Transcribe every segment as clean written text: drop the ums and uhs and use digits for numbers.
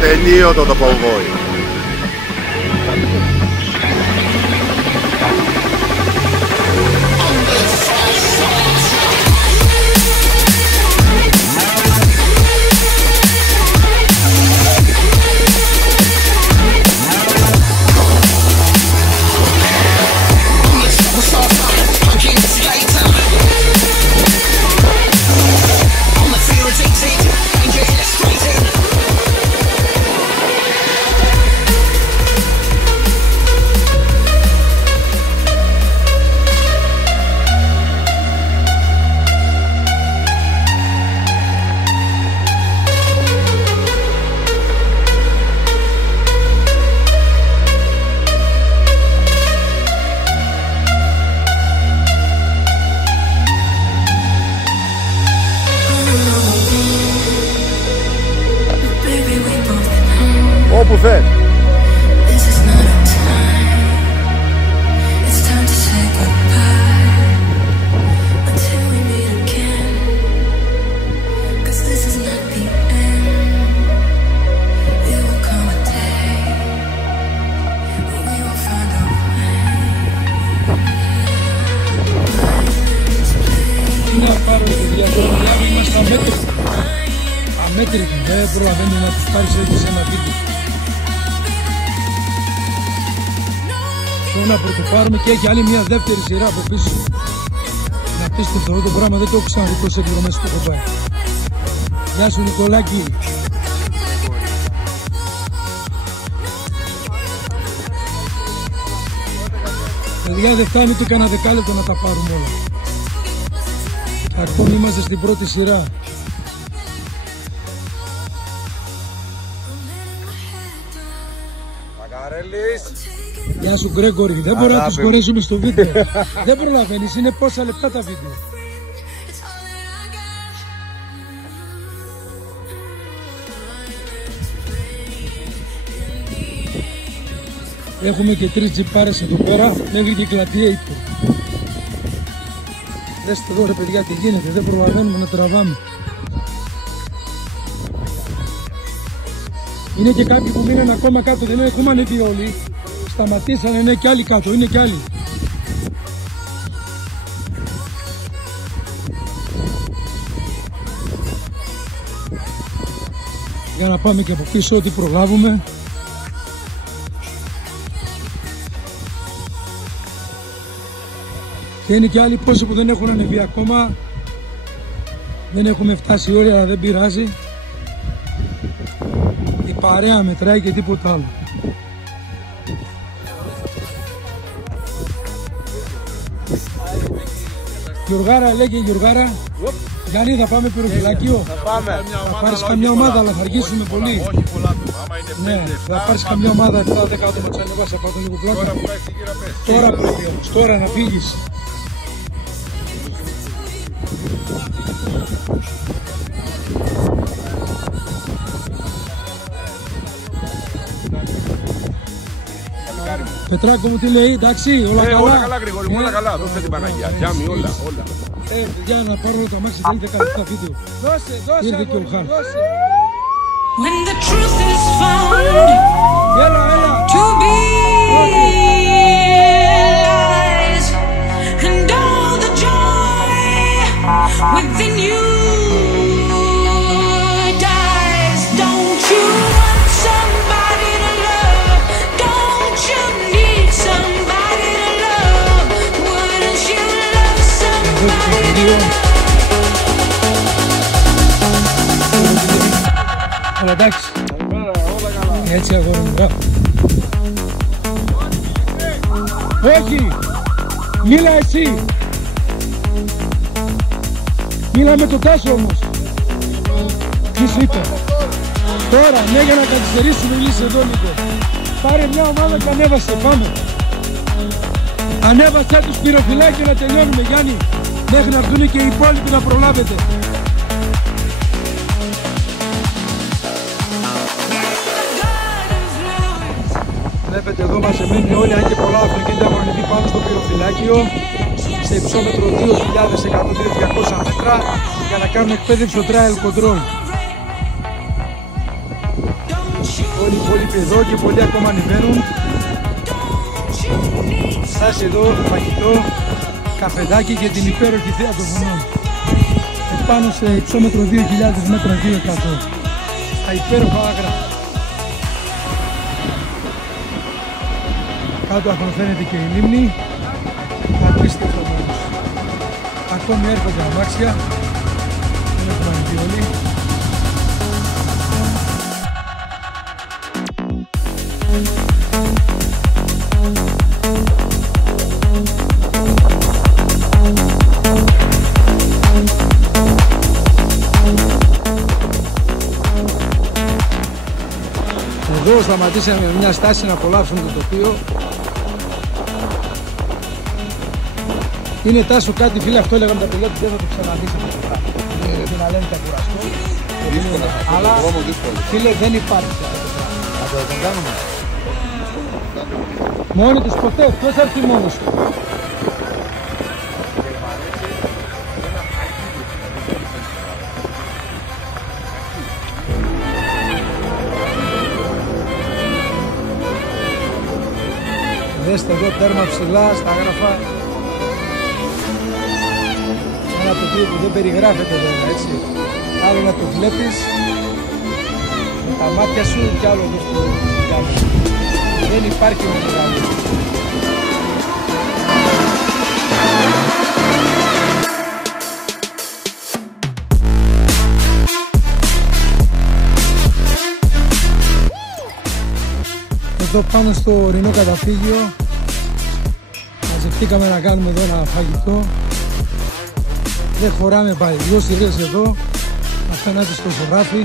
Ατελείωτο το κομβόι. Όπου θες. Να πάρω παιδιά, είμαστε αμέτρητοι. Αμέτρητοι, δεν προλαβαίνει να τους πάρεις έτσι σε ένα βίντεο. Θέλω να πρωτοπάρουμε και έχει άλλη μια δεύτερη σειρά από πίσω. Να απίστευτο αυτό το πράγμα, δεν το έχω ξαναδεί τόσες εκδρομές που έχω πάει. Γεια σου Νικολάκη. Παιδιά, δεν φτάνει ούτε κανένα δεκάλεπτο να τα πάρουμε όλα. Ακόμη είμαστε στην πρώτη σειρά. Μακαρέλης. Γεια σου Γκρέγκορη, δεν μπορώ να τους χωρέσουμε στο βίντεο. Δεν προλαβαίνεις, είναι πόσα λεπτά τα βίντεο. Έχουμε και 3 τζιπάρες εδώ πέρα, μέχρι και Gladiator. Δέστε εδώ ρε παιδιά τι γίνεται, δεν προλαβαίνουμε να τραβάμε. Είναι και κάποιοι που μείναν ακόμα κάτω, δεν έχουμε ανέβει όλοι. Σταματήσανε, είναι και άλλοι κάτω, είναι και άλλοι. Για να πάμε και από πίσω ό,τι προλάβουμε. Και είναι και άλλοι πόσοι που δεν έχουν ανεβεί ακόμα. Δεν έχουμε φτάσει όλοι, αλλά δεν πειράζει. Η παρέα μετράει και τίποτα άλλο. Γιουργάρα, λέγε Γιουργάρα. Γιάννη, θα πάμε πυροφυλακείο. Θα πάρεις καμιά ομάδα, αλλά θα αργήσουμε πολύ. Όχι πολλά, άμα είναι ναι, θα πάρεις καμιά ομάδα 7-10 άτομα, θα ανεβάσεις από το λίγο πλάκα. Τώρα πρέπει όμως, τώρα να φύγεις. Πετράκο μου τι λέει, εντάξει, όλα καλά. Όλα καλά Γρηγόρη, όλα καλά, δώσε την Παναγία, τζάμι, όλα. Για να πάρω όλο το αμάξι, θέλει 10 λεπτά βίντεο. Δώσε, δώσε. When the truth is found Έλα. to be lies, and all the joy within you dies. Don't you want somebody to love? Don't you need somebody to love? Wouldn't you love somebody to love? Αλλά εντάξει. Έτσι αγόρι μου. Όχι. Μίλα εσύ. Μίλα με το Τάσο όμως. Τι σου είπε. Τώρα, ναι, για να καθυστερήσουμε λύση εδώ λίγο. Πάρε μια ομάδα και ανέβασε. Πάμε. Ανέβασε τους πυροφυλάκια να τελειώνουμε Γιάννη. Μέχρι να έρθουν και οι υπόλοιποι να προλάβετε. Βλέπετε εδώ μαζεμένοι όλοι, αν και πολλά αυτοκίνητα έχουν ανεβεί πάνω στο πυροφυλάκιο σε υψόμετρο 2.100-2.200 μέτρα για να κάνουν εκπαίδευση στο trial control. Όλοι οι υπόλοιποι εδώ και πολλοί ακόμα ανεβαίνουν. Φτάσει εδώ φαγητό, καφεδάκι και την υπέροχη θέα των βουνών. Επάνω σε υψόμετρο 2.000 μέτρα 200. Στα υπέροχα άκρα. Κάτω φαίνεται και η λίμνη. Απίστευτο μέρος. Ακόμη έρχονται αμάξια. Δεν έχουμε ανοιχτεί όλοι. Εδώ σταματήσαμε με μια στάση να απολαύσουμε το τοπίο. Είναι Τάσο κάτι φίλε, αυτό έλεγαμε τα παιδιά ότι δεν θα το ξαναδείς αυτό το πράγμα. Δεν να λένε τα κουραστό. Αλλά φίλε δεν υπάρχει αυτό το πράγμα. Να το κάνουμε. Μόνοι τους ποτέ, ποιος θα έρθει μόνος του. Δέστε εδώ τέρμα ψηλά στα άγραφα. Ένα τοπίο που δεν περιγράφεται βέβαια, έτσι. Άλλο να το βλέπεις με τα μάτια σου και άλλο εδώ στο κάτω. Δεν υπάρχει με μεγάλο. Εδώ πάνω στο ορεινό καταφύγιο μαζευτήκαμε να κάνουμε εδώ ένα φαγητό. Δεν χωράμε πάλι, δυο σειρές εδώ απέναντι στο ζωγράφι.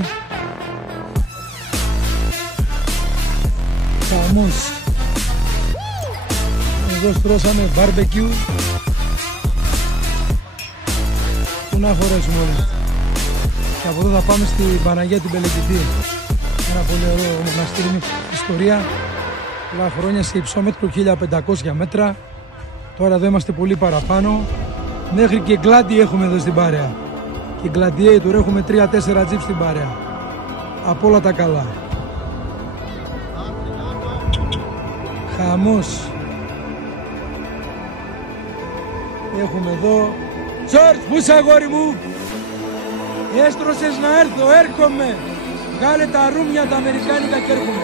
Χαμός. Εδώ στρώσαμε μπάρμπεκιου. Πού να χωρέσουμε όλοι. Και από εδώ θα πάμε στην Παναγία την Πελεκητή. Ένα πολύ ωραίο μοναστήρι με ιστορία. Πολλά χρόνια σε υψόμετρο 1500 μέτρα. Τώρα εδώ είμαστε πολύ παραπάνω. Μέχρι και γκλάντι έχουμε εδώ στην παρέα. Και Gladiator έχουμε 3-4 τζιπ στην παρέα. Από όλα τα καλά. Χαμός. Έχουμε εδώ. Τζορτζ, πού είσαι αγόρι μου? Έστρωσες να έρθω, έρχομαι. Βγάλε τα ρούμια τα αμερικάνικα και έρχομαι.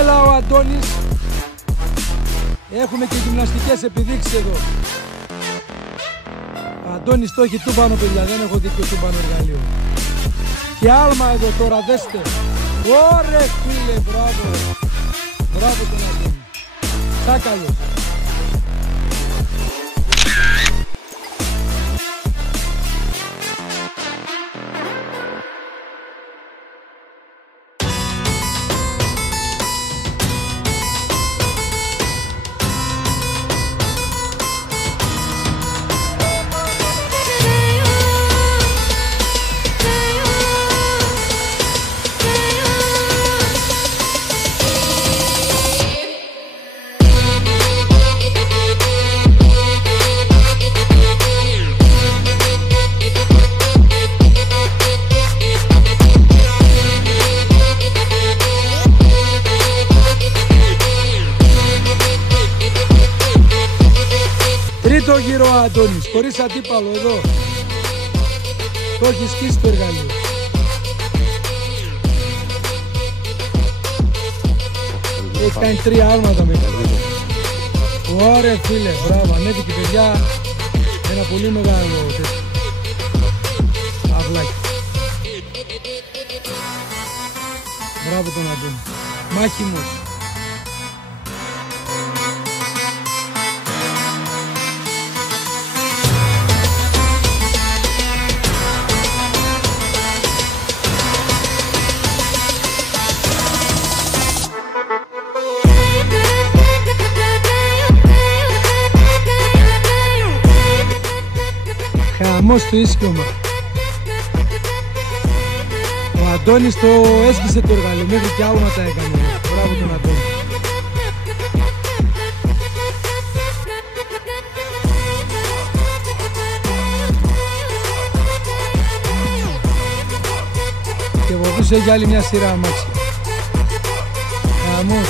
Έλα ο Αντώνης. Έχουμε και γυμναστικές επιδείξεις εδώ. Αντώνης το έχει τούμπανο παιδιά, δεν έχω δει και τούμπανο εργαλείο. Και άλμα εδώ τώρα, δέστε. Ωρε φίλε, μπράβο. Μπράβο τον Αντώνη. Τσάκαλος. Τρίτο γύρο ο Αντώνης, χωρίς αντίπαλο εδώ. Το έχει σκίσει το εργαλείο. Έχει κάνει 3 άλματα με εργαλείο. Ωραία φίλε, μπράβο, ανέβηκε παιδιά. Ένα πολύ μεγάλο τέτοιο. Αυλάκι. Μπράβο τον Αντώνη. Μάχημος. χαμός στο Ίσιωμα. Ο Αντώνης το έσκησε το εργαλείο, μέχρι και άγωνα τα έκανε. Μπράβο τον Αντώνη. Και βοηθούσε για άλλη μια σειρά αμάξι. Χαμός.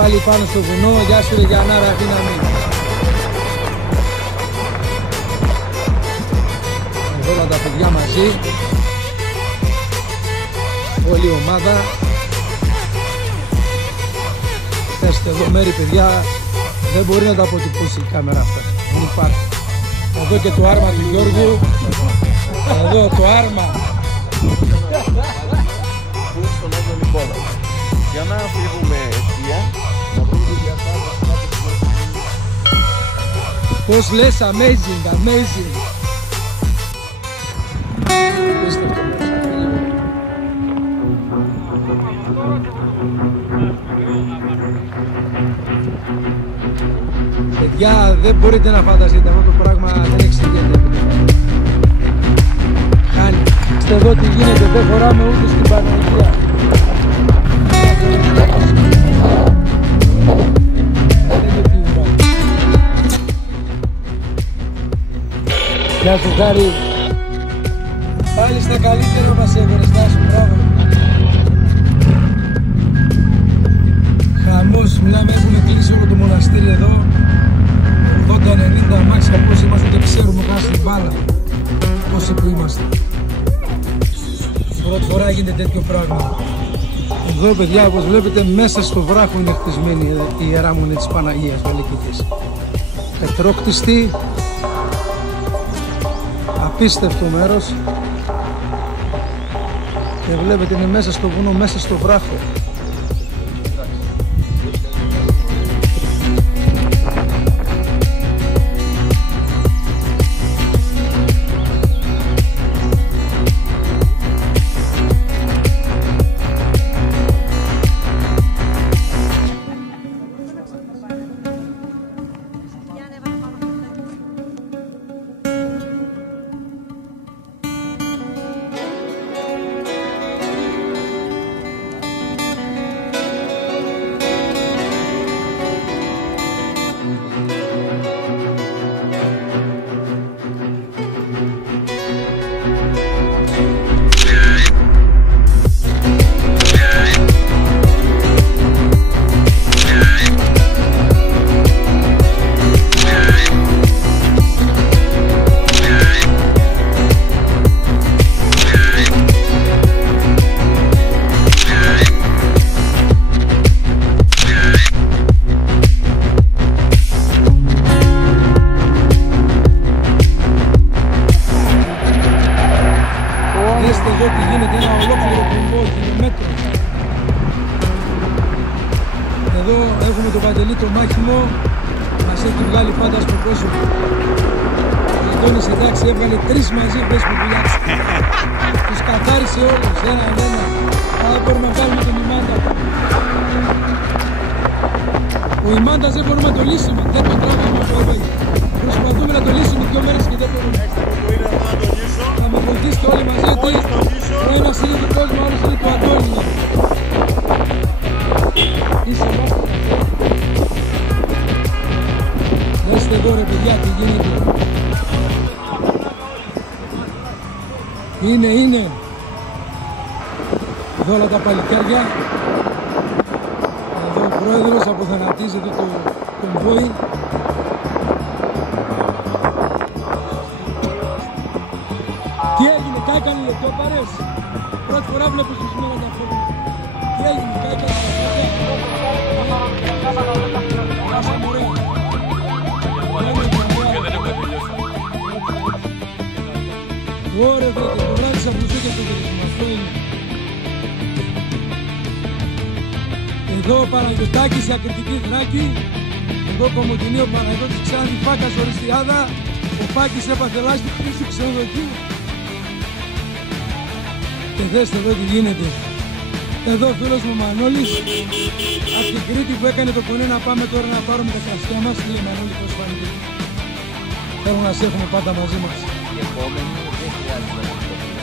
Πάλι πάνω στο βουνό, γεια σου ρε Γιαννάρα, δύναμη. Εδώ όλα τα παιδιά μαζί. Όλη η ομάδα. Θέστε εδώ μέρη παιδιά, δεν μπορεί να τα αποτυπώσει η κάμερα αυτά. Δεν υπάρχει. Εδώ και το άρμα του Γιώργου. Εδώ το άρμα. Για να φύγουμε ευθεία, να πούμε τη διαστάσεις. Πώς λες, amazing, amazing. Πίστευτο μέσα. Παιδιά, δεν μπορείτε να φανταστείτε, αυτό το πράγμα δεν εξηγείται. Κάνει. Είστε εδώ τι γίνεται, δεν χωράμε ούτε στην Παναγία. Γεια σου Χάρη. Πάλι στα καλύτερα μας έβγαινες, Τάσο, μπράβο. Χαμός, μιλάμε, έχουμε κλείσει όλο το μοναστήρι εδώ. 80-90 αμάξια πώς είμαστε και ξέρουμε καν στην μπάλα πόσοι που είμαστε. Πρώτη φορά γίνεται τέτοιο πράγμα. Εδώ παιδιά, όπως βλέπετε, μέσα στο βράχο είναι χτισμένη η Ιερά Μονή της Παναγίας Βελικητής. Πετρόκτιστη. Απίστευτο μέρος. Και βλέπετε είναι μέσα στο βουνό, μέσα στο βράχο. Εδώ έχουμε τον Παντελή το μάχημο, μας έχει βγάλει πάντα στο πρόσωπο. Ο Αντώνης εντάξει έβγαλε 3 μαζί πες που δουλειάξει. Τους καθάρισε όλους, έναν. Αλλά μπορούμε να βγάλουμε τον Ιμάντα. Ο Ιμάντας δεν μπορούμε να το λύσουμε, δεν το τράβαμε από εδώ. Προσπαθούμε να το λύσουμε 2 μέρες και δεν μπορούμε. Θα με βοηθήσετε όλοι μαζί γιατί ο ένας είναι δικός μου, ο άλλος είναι του Αντώνη. Είσαι μάστος. Δέστε εδώ ρε παιδιά τι γίνεται. Είναι. Εδώ όλα τα παλικάρια. Εδώ ο πρόεδρος αποθανατίζει το κομβόι. Κάηκαν οι λεπτόπαρες. Πρώτη φορά βλέπω στη σήμερα τα φώτα. Τι έγινε, κάηκαν τα φώτα. Άσε μωρέ. Ωραία, βρήκε, το βράδυ σαν πλουσούκια στο γυρισμό, αυτό είναι. Εδώ ο Παναγιωτάκης, η ακριτική Θράκη. Εδώ Κομωτινή, ο Παναγιώτης Ξάνθη, Φάκας Οριστιάδα. Ο Πάκης έπαθε λάστη πίσω ξενοδοχείου. Και δέστε εδώ τι γίνεται. Εδώ ο φίλος μου Μανώλης, από την Κρήτη που έκανε το κονέ να πάμε τώρα να πάρουμε τα κρασιά μας. Λέει Μανώλη, πώς φάνηκε. Θέλω να σε έχουμε πάντα μαζί μας. Η επόμενη δεν χρειάζεται να το πούμε.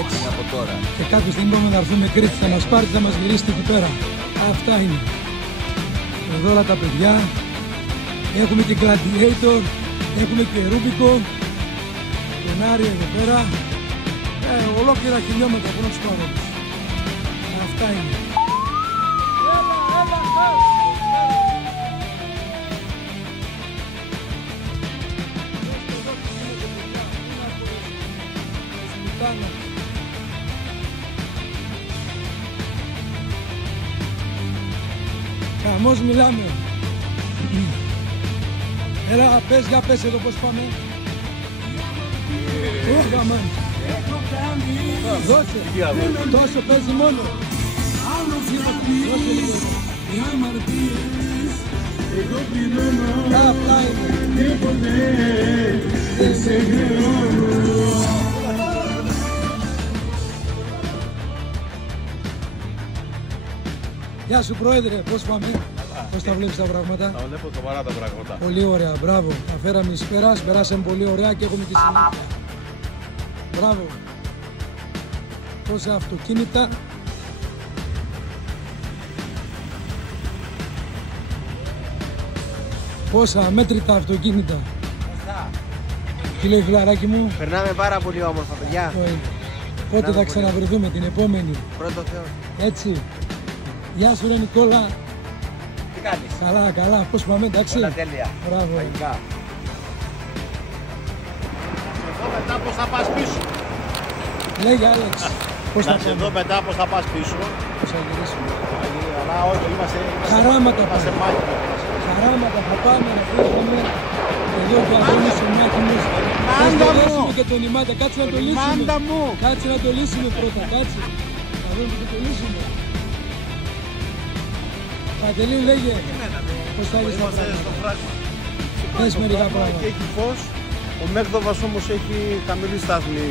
Έτσι. Είναι από τώρα. Και κάποια στιγμή μπορούμε να έρθουμε Κρήτη, θα μας πάρει, θα μας γυρίσετε εκεί πέρα. Αυτά είναι. Εδώ όλα τα παιδιά. Έχουμε και Gladiator, έχουμε και Ρούμπικο, τον Άρη εδώ πέρα. Ολόκληρα χιλιόμετρα που να τους πάρω. Αυτά είναι. Χαμός μιλάμε. Έλα, πες, για πες εδώ πώς πάμε. Ούργα, δώσε, τόσο παίζει μόνο. Δώσε λίγο. Απλά Γεια σου Πρόεδρε, πώς πάμε, πώς τα βλέπεις τα πράγματα. Τα βλέπω σοβαρά τα πράγματα. Πολύ ωραία, μπράβο. Τα φέραμε εις πέρας, περάσαμε πολύ ωραία και έχουμε και συνήθεια. Μπράβο. Πόσα αυτοκίνητα. Πόσα αμέτρητα αυτοκίνητα. Τι λέει φιλαράκι μου. Περνάμε πάρα πολύ όμορφα, παιδιά. Πότε θα ξαναβρεθούμε την επόμενη. Πρώτο Θεό. Έτσι. Γεια σου ρε Νικόλα. Τι κάνεις? Καλά, καλά. Πώς πάμε, εντάξει. Όλα τέλεια. Μπράβο. Μαγικά. Εδώ μετά πώς θα πας πίσω. Λέγε Άλεξ. Πώς θα Να σε πάμε. δω μετά πώς θα πας πίσω. Πώς θα γυρίσουμε. Αλλά όχι, είμαστε Χαράματα είμαστε πάμε. μάχη. Χαράματα θα πάμε να φύγουμε. Εδώ και αγώνες ο Μάχημος. Θες να λύσουμε και τον Ιμάντα. Κάτσε να το λύσουμε. Μάντα μου. Κάτσε να το λύσουμε πρώτα. Κάτσε. Να δούμε και το λύσουμε. Παντελή, λέγε. Πώς θα λύσεις τα Είμαστε πράγματα. στο φράγμα. Πες μερικά πράγματα. Και έχει φως. Ο Μέγδοβας όμως έχει χαμηλή στάθμη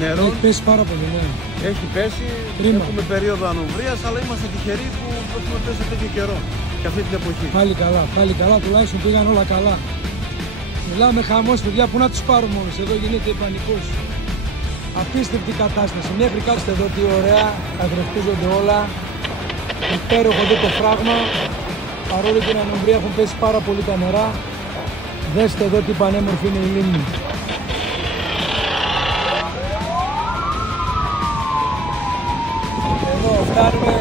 νερό. Έχει πέσει πάρα πολύ, ναι. Έχει πέσει. Κρίμα. Έχουμε περίοδο ανοβρίας, αλλά είμαστε τυχεροί που έχουμε πέσει σε τέτοιο καιρό. Και αυτή την εποχή. Πάλι καλά, τουλάχιστον πήγαν όλα καλά. Μιλάμε χαμός, παιδιά, πού να τους πάρουμε όλους, εδώ γίνεται πανικός. Απίστευτη κατάσταση, μέχρι κάτσετε εδώ τι ωραία, καθρεφτίζονται όλα. Υπέροχο εδώ το φράγμα, παρόλο την ανομβρία έχουν πέσει πάρα πολύ τα νερά. Δέστε εδώ τι πανέμορφη είναι η λίμνη. Εδώ φτάνουμε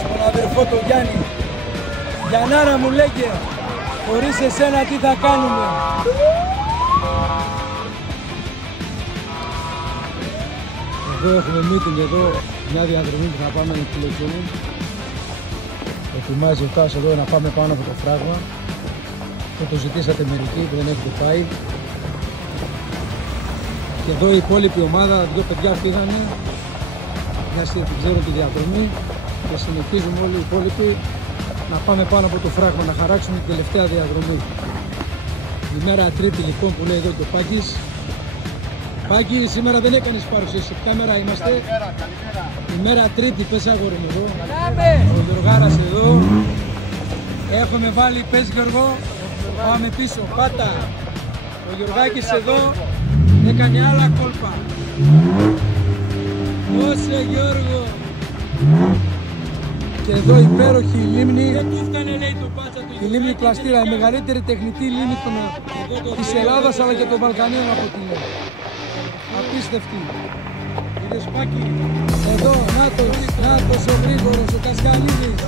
στον αδερφό τον Γιάννη. Γιαννάρα μου λέγε, χωρίς εσένα τι θα κάνουμε. Εδώ έχουμε meeting, εδώ μια διαδρομή που θα πάμε να τηλεφωνούμε. Ετοιμάζει ο Τάσος εδώ να πάμε πάνω από το φράγμα. που το ζητήσατε μερικοί που δεν έχετε πάει. Και εδώ η υπόλοιπη ομάδα, δύο παιδιά φύγανε, μια δεν ξέρω τη διαδρομή και συνεχίζουμε όλοι οι υπόλοιποι να πάμε πάνω από το φράγμα, να χαράξουμε την τελευταία διαδρομή. Η μέρα Τρίτη λοιπόν που λέει εδώ και ο Πάκης. Πάκη, σήμερα δεν έκανες παρουσίαση, σε ποια μέρα είμαστε? Καλημέρα. Η μέρα Τρίτη, πες αγόρι μου εδώ. Ο Γιωργάρας εδώ. Έχουμε βάλει, πες Γιώργο, πάμε πίσω, πάτα. Ο Γιωργάκης εδώ έκανε άλλα κόλπα. Δώσε Γιώργο. Και εδώ υπέροχη η λίμνη. Η λίμνη Κλαστήρα, η μεγαλύτερη τεχνητή λίμνη της Ελλάδας αλλά και των Βαλκανίων από την απίστευτη. Κύριε Σπάκη, εδώ, νάτος ο Γρήγορος, ο Κασκαλίδης.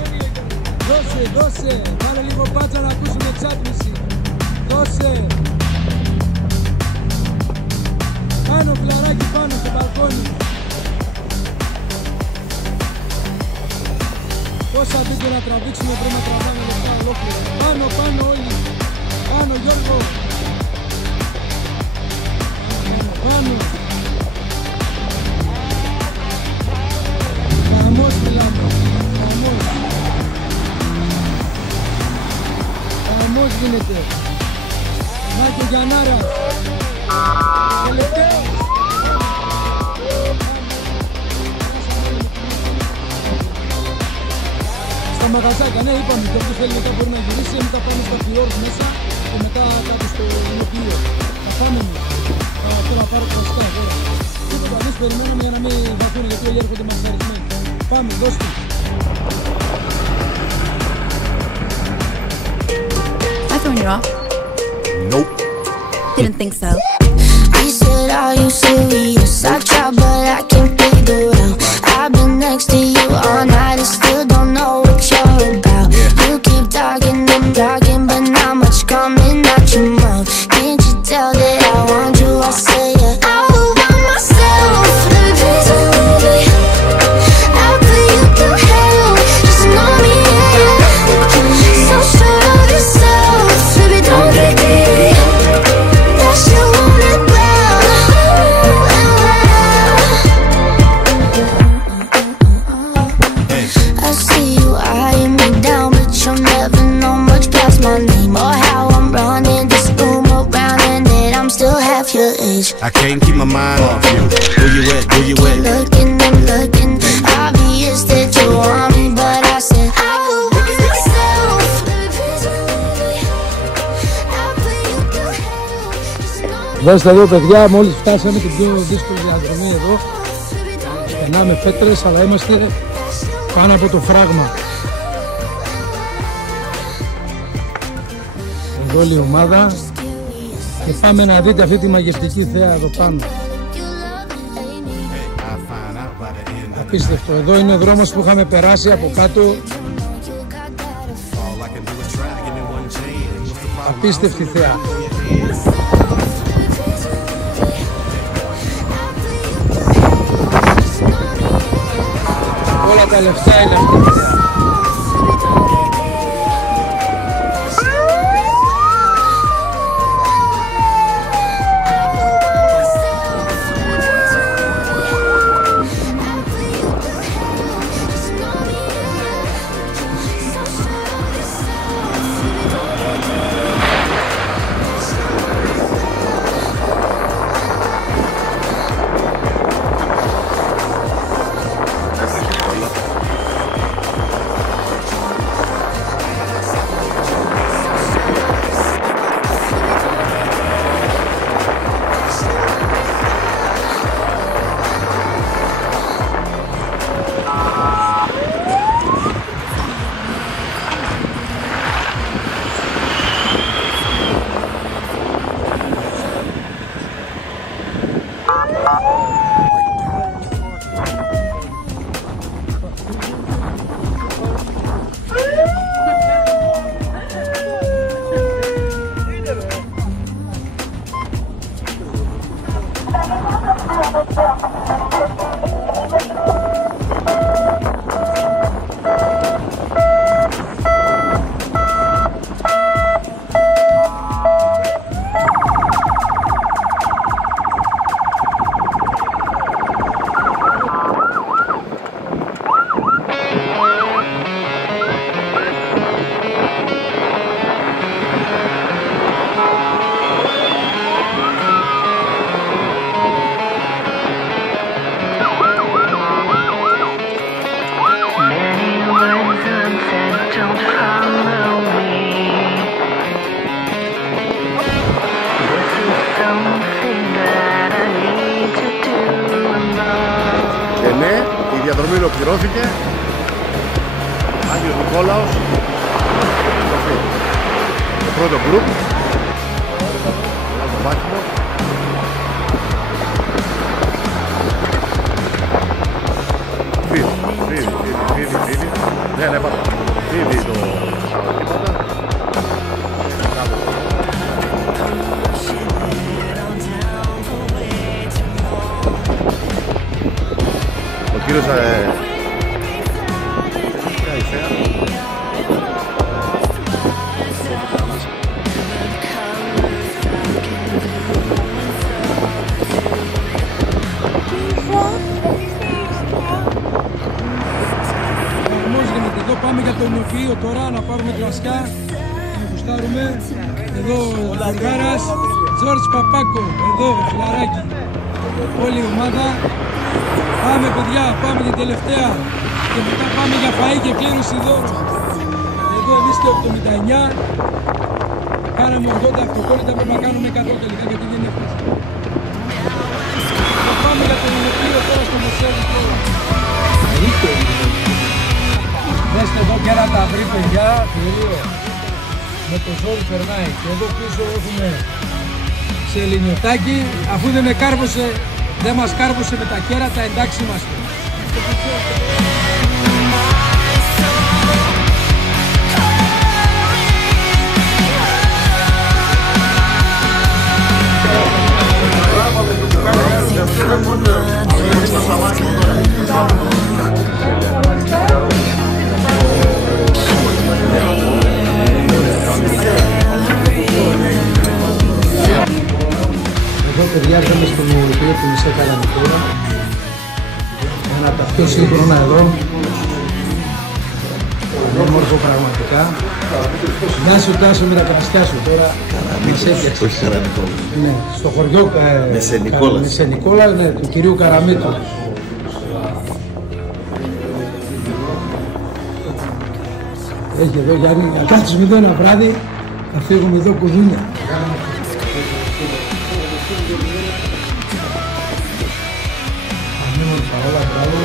Δώσε, βάλε λίγο μπάτσα να ακούσουμε εξάτμιση. Δώσε. Πάνω, φιλαράκι, πάνω στο μπαλκόνι. Πόσα βίντεο να τραβήξουμε πρέπει να τραβάμε λεπτά ολόκληρα. Πάνω, πάνω όλοι. Πάνω, Γιώργο. Πάνω. Χαμός μιλάμε. Χαμός. Χαμός γίνεται. Να και ο Γιαννάρας. Τελευταίο. Στα μαγαζάκια, ναι, είπαμε και όποιος θέλει μετά μπορεί να γυρίσει, μετά πάμε στα φιόρς μέσα και μετά κάτω στο ενοπλίο. Θα πάμε εμείς. Θέλω να πάρω κλασικά τώρα. Τίποτα, εμείς περιμέναμε για να μην βαθούν γιατί όλοι έρχονται μασαρισμένοι. Πάμε, δώστε. Am I throwing you off? Nope. Didn't think so. He said, are you serious? I try, but I can't figure out. I've been next to you all night and still don't know what you're about. You keep talking and talking, but not much coming out your mouth. Can't you tell that I want you? I say it. I will want myself. Let me please believe me. I'll put you through hell. Just know me, yeah. So sure of yourself. Baby, don't get greedy. That you want it well. I see you eyeing me down, but you'll never know much past my name or how I'm running this room around and that I'm still half your age. I can't keep my mind off you. Where you at? Where you at? Looking and looking, obvious that you want me, but I said I will want myself. Baby, please believe me. I'll put you through hell. Just know me. Δώστε εδώ παιδιά, μόλις φτάσαμε την πιο δύσκολη διαδρομή εδώ. Περνάμε πέτρες, αλλά είμαστε πάνω από το φράγμα. Εδώ όλη η ομάδα και πάμε να δείτε αυτή τη μαγευτική θέα εδώ πάνω. Απίστευτο, εδώ είναι ο δρόμος που είχαμε περάσει από κάτω. Απίστευτη θέα. Όλα τα λεφτά είναι αυτή η θέα. διαδρομή ολοκληρώθηκε. Άγιος Νικόλαος, το πρώτο γκρουπ, το μάχημο. Φίβη, ναι, πάμε. Φίβη το Σαββατοκύριακο. Εδώ πάμε για το Ινοφείο τώρα, να πάρουμε κρασιά, να γουστάρουμε. Εδώ ο Βαργάρας, Τζόρτζ Παπάκο, εδώ φιλαράκι. Όλη η ομάδα. Πάμε παιδιά, πάμε την τελευταία. Και μετά πάμε για φαΐ και κλήρωση δώρο. Εδώ εμείς το 79. Κάναμε 80 αυτοκόλλητα, πρέπει να κάνουμε 100 τελικά γιατί δεν είναι εύκολο. Θα πάμε για τον Ινοφείο τώρα στο Μεσαίρι τώρα. Δέστε εδώ κέρατα βρει παιδιά, θηρίο. Με το ζόρι περνάει. Και εδώ πίσω έχουμε σε λινιωτάκι. Αφού δεν μας κάρβωσε με τα κέρατα, εντάξει είμαστε. Εδώ παιδιά έρχομαι στον Ινοφείο του Μισέ Καραμιτούρα. Ένα από τα πιο σύγχρονα εδώ. Είναι μόρφο πραγματικά. Γεια σου Τάσο με τα κρασιά σου τώρα. Καραμίτος, όχι Καραμιτόλου. Ναι, στο χωριό Μεσενικόλα, ναι, του κυρίου Καραμίτου. Έχει εδώ Γιάννη, να κάτσουμε εδώ ένα βράδυ, θα φύγουμε εδώ κουδούνια. Ανήμορφα όλα, μπράβο.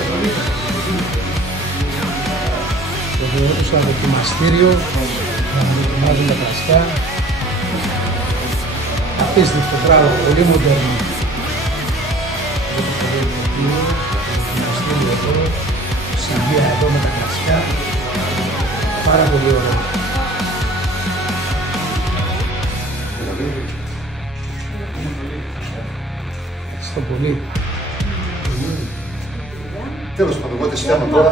Εδώ έδωσα δοκιμαστήριο, να δοκιμάζουν τα κρασιά. Απίστευτο, μπράβο, πολύ μοντέρνο. Δοκιμαστήριο εδώ, σιγεία εδώ με τα κρασιά. Πάρα πολύ ωραίο. Ευχαριστώ πολύ. Τέλος πάντων, εγώ τις θέμα τώρα.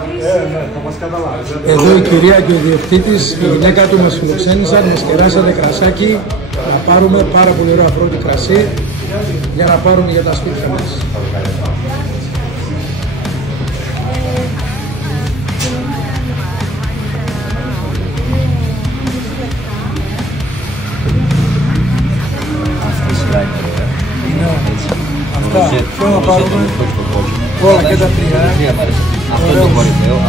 Θα μας καταλάβεις. Εδώ η κυρία και ο διευθύντης, η γυναίκα του μας φιλοξένησαν, μας κεράσανε κρασάκι, να πάρουμε πάρα πολύ ωραίο αφρότη κρασί για να πάρουμε για τα σπίτια μας. Αυτά, ποιο να πάρουμε, όλα και τα τρία.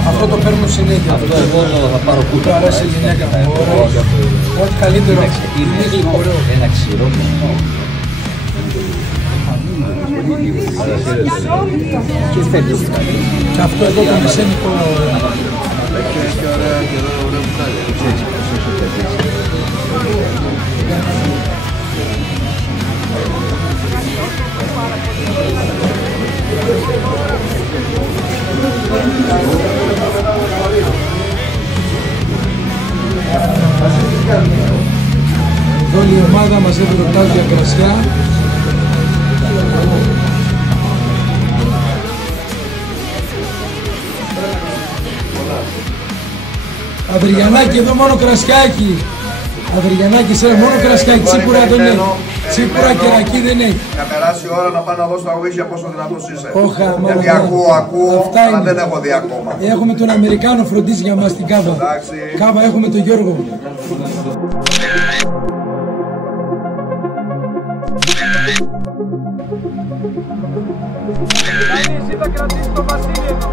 Αυτό το παίρνω συνέχεια. Αυτό εδώ θα πάρω κούτα. Του αρέσει η γυναίκα μου, ωραίο. Ό,τι καλύτερο, είναι γλυκό. Ένα ξηρό. Και αυτό εδώ το μεσαίνικο ωραίο. Έχει ωραία και εδώ ωραία μπουκάλια. Εδώ η ομάδα μαζεύει ρωτάζει για κρασιά. Αβριγιανάκι, εδώ μόνο κρασιάκι. Αβριγιανάκι, σε μόνο κρασιάκι, τσίπουρα δεν έχει. Τσίπουρα και ρακί δεν έχει. Να περάσει η ώρα να πάω να δώσω τα γουίσια πόσο δυνατός είσαι. Όχα, γιατί ακούω, αλλά δεν έχω δει ακόμα. Έχουμε τον Αμερικάνο φροντίζει για μας την Κάβα. Εντάξει. Κάβα έχουμε τον Γιώργο. Εσύ θα κρατήσεις το Βασίλη εδώ.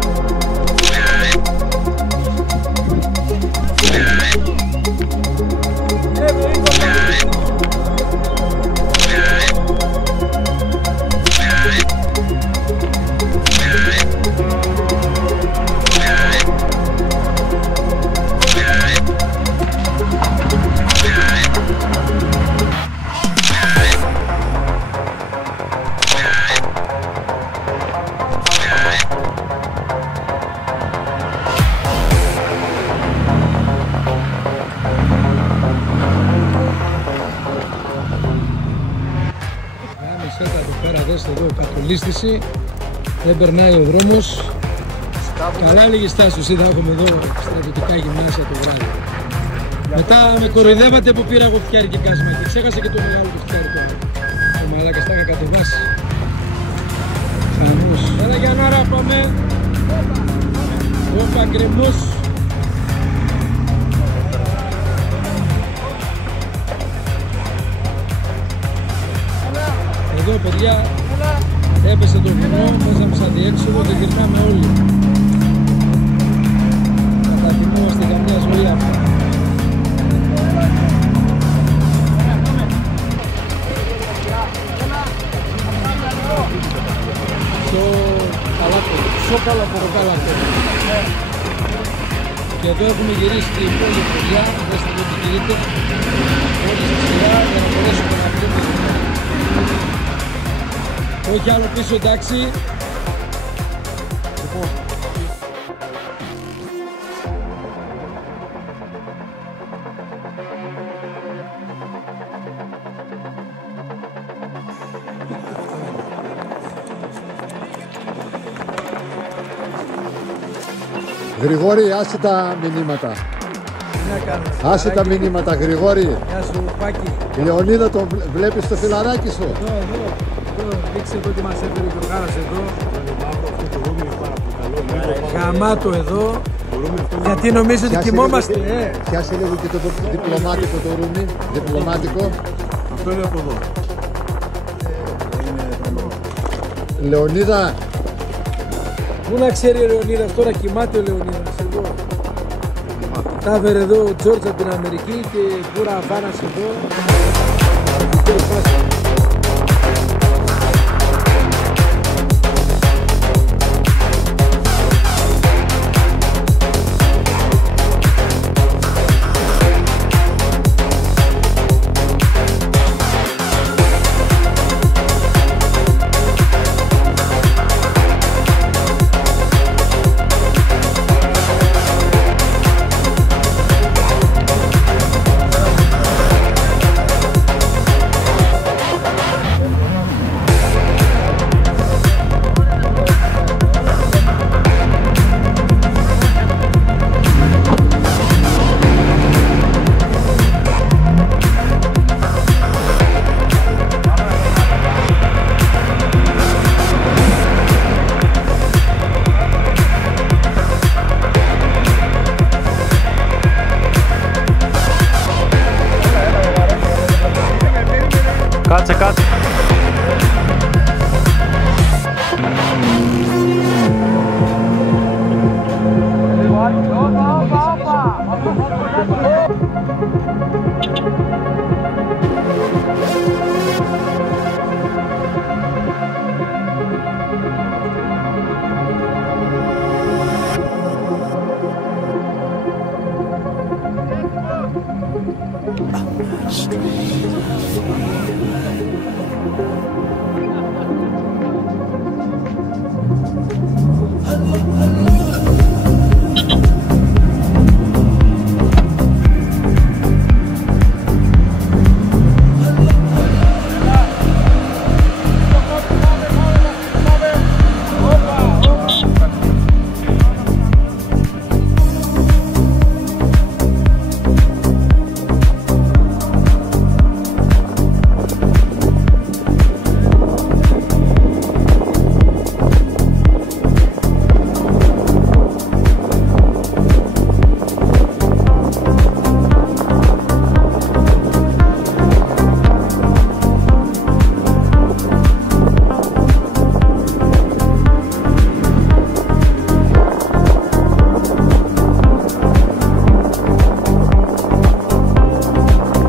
Εδώ κατολίσθηση, δεν περνάει ο δρόμος. Καλά λίγη στάση, εσύ θα έχουμε εδώ στρατιωτικά γυμνάσια το βράδυ. Μετά με κοροϊδεύατε που πήρα εγώ φτιάρι και κάσμα και ξέχασα και το μεγάλο του φτιάρι τώρα. Το μαλάκα στα είχα κατεβάσει. Χαμός. Έλα για να πάμε. Όπα γκρεμός. καζινό, παίζαμε σαν διέξοδο και γυρνάμε όλοι. Κατατιμούμαστε καμιά ζωή αυτά. Πιο καλά ποροκάλαπο. Και εδώ έχουμε γυρίσει την πόλη παιδιά, δέστε εδώ τι κινείται, όλη στη σειρά για να μπορέσουμε να βρούμε. Όχι άλλο πίσω, εντάξει. Γρηγόρη, άσε τα μηνύματα. Άσε τα μηνύματα, Γρηγόρη. Γεια σου, Πάκη. Λεωνίδα, τον βλέπεις στο φιλαράκι σου. Εδώ, δείξε εδώ τι μας έφερε και ο Χάρας εδώ. Γαμάτο εδώ. Γιατί νομίζω ότι κοιμόμαστε. Πιάσε λίγο και το διπλωμάτικο το ρούμι. Διπλωμάτικο. Αυτό είναι από εδώ. Λεωνίδα. Πού να ξέρει ο Λεωνίδας, τώρα κοιμάται ο Λεωνίδας εδώ. Τα έφερε εδώ ο Τζόρτζ από την Αμερική και πούρα Αβάνας εδώ. Κάτσε, κάτσε.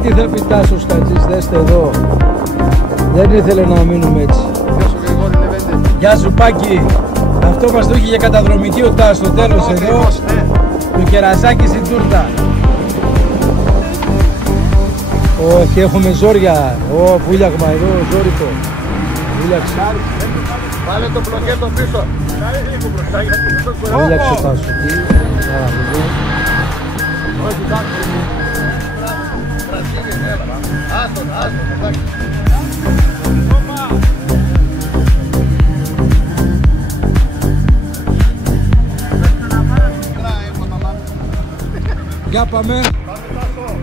Τι θα πει Τάσος Κατζής, δέστε εδώ. Δεν ήθελε να μείνουμε έτσι. Γεια σου Γρηγόρη Λεβέντε. Γεια σου Πάκη. Αυτό μας το είχε για καταδρομική ο Τάσος στο τέλος εδώ. Το κερασάκι στην τούρτα. Όχι, έχουμε ζόρια. Βούλιαγμα εδώ, ζόρικο. Βούλιαξε. Βάλε το πλοκέτο πίσω. Βούλιαξε ο Τάσος. Όχι, εντάξει. Άστον, εντάξει. Για πάμε.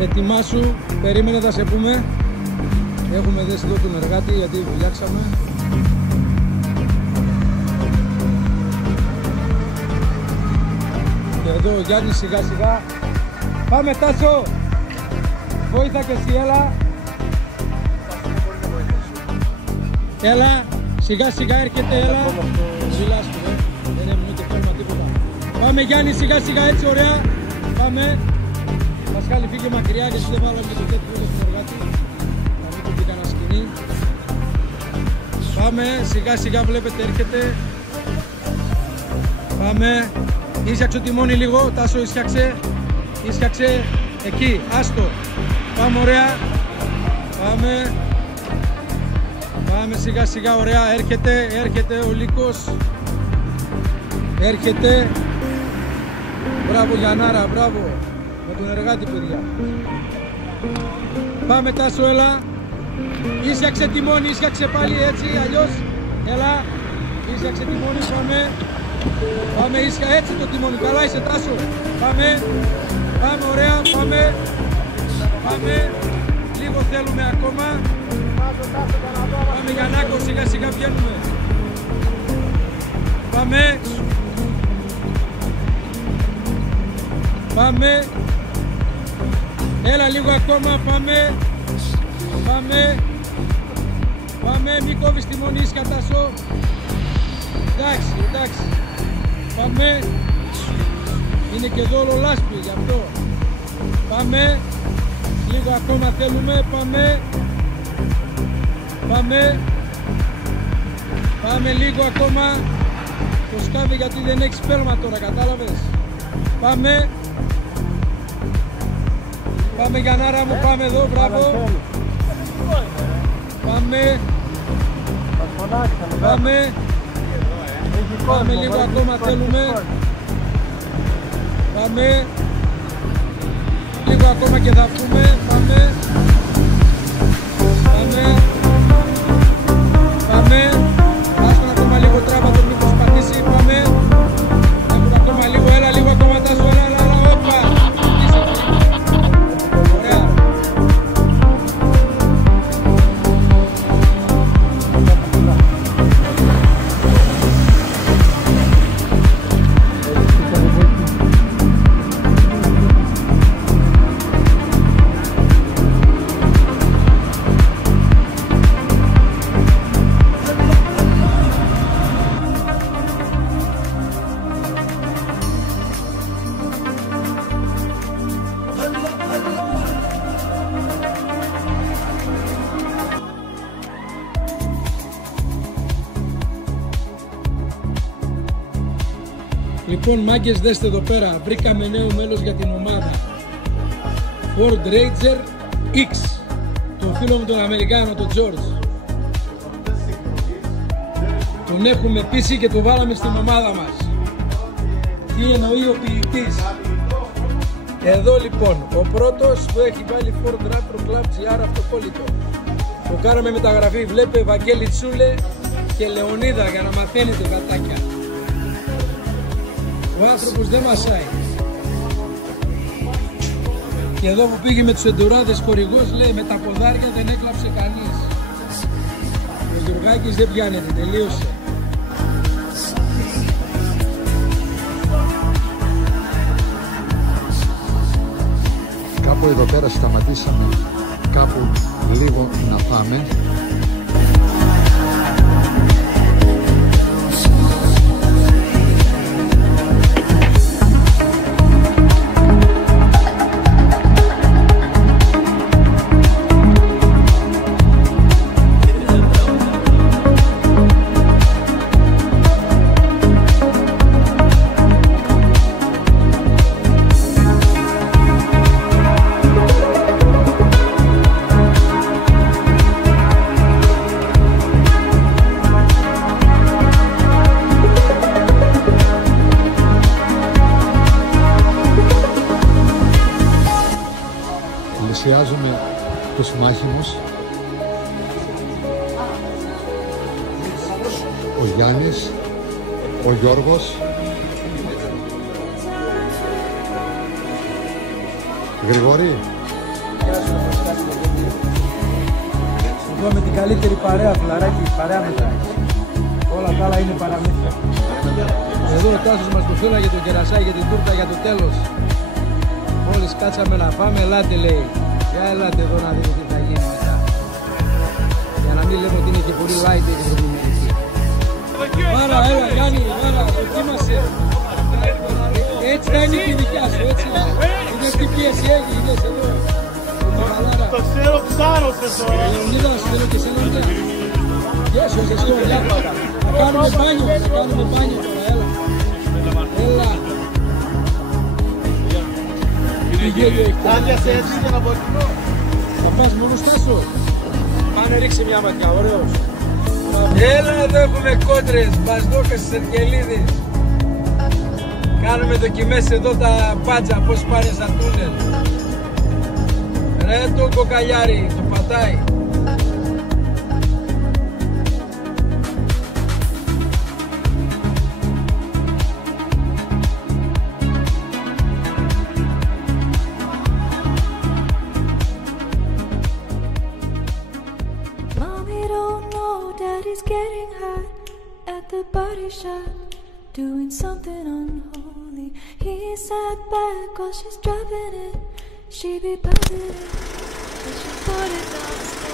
Ετοιμάσου. Περίμενε, θα σε πούμε. Έχουμε δέσει εδώ τον εργάτη γιατί βουλιάξαμε. Και εδώ ο Γιάννης σιγά σιγά. Πάμε Τάσο. Βόηθα και εσύ, έλα. Έλα, Σιγά σιγά έρχεται, έλα. Ζηλάς του, δεν έμεινε ούτε φέρμα τίποτα. Πάμε Γιάννη, σιγά σιγά έτσι, ωραία. Πάμε. Πασχάλη φύγε μακριά γιατί δεν βάλαμε και το τέτοιο ούτε στην οργάτη. Θα μην πει κανένα σκηνή. Πάμε, σιγά σιγά βλέπετε έρχεται. Πάμε. Ίσιαξε το τιμόνι λίγο, Τάσο ίσιαξε. Ίσιαξε, εκεί, άστο. Πάμε ωραία. Πάμε. Πάμε σιγά σιγά, ωραία, έρχεται ο Λύκος. Έρχεται. Μπράβο Γιαννάρα, μπράβο. Με τον εργάτη παιδιά. Πάμε Τάσο, έλα. Ίσιαξε τιμόνι, ίσιαξε πάλι έτσι, αλλιώς. Έλα. Ίσιαξε τιμόνι, πάμε. Πάμε ίσια, έτσι το τιμόνι, καλά είσαι Τάσο. Πάμε. Πάμε ωραία, πάμε. Πάμε. Λίγο θέλουμε ακόμα. Πάμε Γιαννάκο, σιγά σιγά βγαίνουμε. Πάμε. Πάμε. Έλα λίγο ακόμα, πάμε. Πάμε. Πάμε, μη κόβεις τη μονή ίσια Τάσο. Εντάξει, εντάξει. Πάμε. Είναι και εδώ όλο λάσπη, γι' αυτό. Πάμε. Λίγο ακόμα θέλουμε, πάμε. Πάμε. Πάμε λίγο ακόμα. Το σκάβει γιατί δεν έχει σπέλμα τώρα, κατάλαβες. Πάμε. Πάμε Γιαννάρα μου, πάμε εδώ, μπράβο. Πάμε. Πάμε. Πάμε λίγο ακόμα θέλουμε. Πάμε. Λίγο ακόμα και θα βγούμε. Πάμε. Πάμε. Πάμε. Άστον ακόμα λίγο τράβα το μήπως πατήσει. Πάμε. Έχουν ακόμα λίγο. Έλα λίγο ακόμα Τάσο. Έλα. Όπα. Ωραία. Λοιπόν μάγκες, δέστε εδώ πέρα, βρήκαμε νέο μέλος για την ομάδα. Ford Ranger X, τον φίλο μου τον Αμερικάνο, τον George. Τον έχουμε πείσει και τον βάλαμε στην ομάδα μας. Τι εννοεί ο ποιητής. Εδώ λοιπόν, ο πρώτος που έχει βάλει Ford Raptor Club GR αυτοκόλλητο. Το κάναμε μεταγραφή, βλέπε Βαγγέλη Τσούλε και Λεωνίδα για να μαθαίνετε γατάκια. Ο άνθρωπος δεν μασάει. Και εδώ που πήγε με τους εντουράδες χορηγούς λέει με τα ποδάρια δεν έκλαψε κανείς. Ο Γιουργάκης δεν πιάνεται, τελείωσε. Κάπου εδώ πέρα σταματήσαμε κάπου λίγο να πάμε. Πλησιάζουμε τους μάχημους. Ο Γιάννης, ο Γιώργος, Γρηγόρη. Εδώ με την καλύτερη παρέα, φιλαράκι, παρέα μετά. Όλα τα άλλα είναι παραμύθια. Εδώ ο Τάσος μας το φύλαγε το κερασάκι για την τούρτα για το τέλος. Μόλις κάτσαμε να φάμε, ελάτε λέει. Για ελάτε εδώ να δείτε τι θα γίνει μετά. Για να μην λέμε ότι είναι και πολύ light η Μάρα, έλα, Γιάννη, Μάρα, δοκίμασε. Έτσι θα είναι και η δικιά σου, έτσι. Είδες τι πίεση έχει, είδες εδώ. Το ξέρω, ψάρωσες τώρα. Λεωνίδα, σου θέλω και εσένα, ναι. Γεια σου, ζεστό, γεια πάντα. Θα κάνουμε μπάνιο τώρα, έλα. Έλα. Τι γέλιο έχει τώρα. Άδειασε έτσι για να βοηθήσω. Θα πας μόνος Τάσο. Πάνε ρίξει μια ματιά, ωραίος. Έλα εδώ έχουμε κόντρες, Μπασδόκας, Σερκελίδης. Κάνουμε δοκιμές εδώ τα μπάτζα, πώς πάνε στα τούνελ. Ρε το κοκαλιάρι, το πατάει. Mommy don't know Daddy's getting high at the body shop, doing something unholy. He sat back while she's dropping it. She be popping it, but she put it down.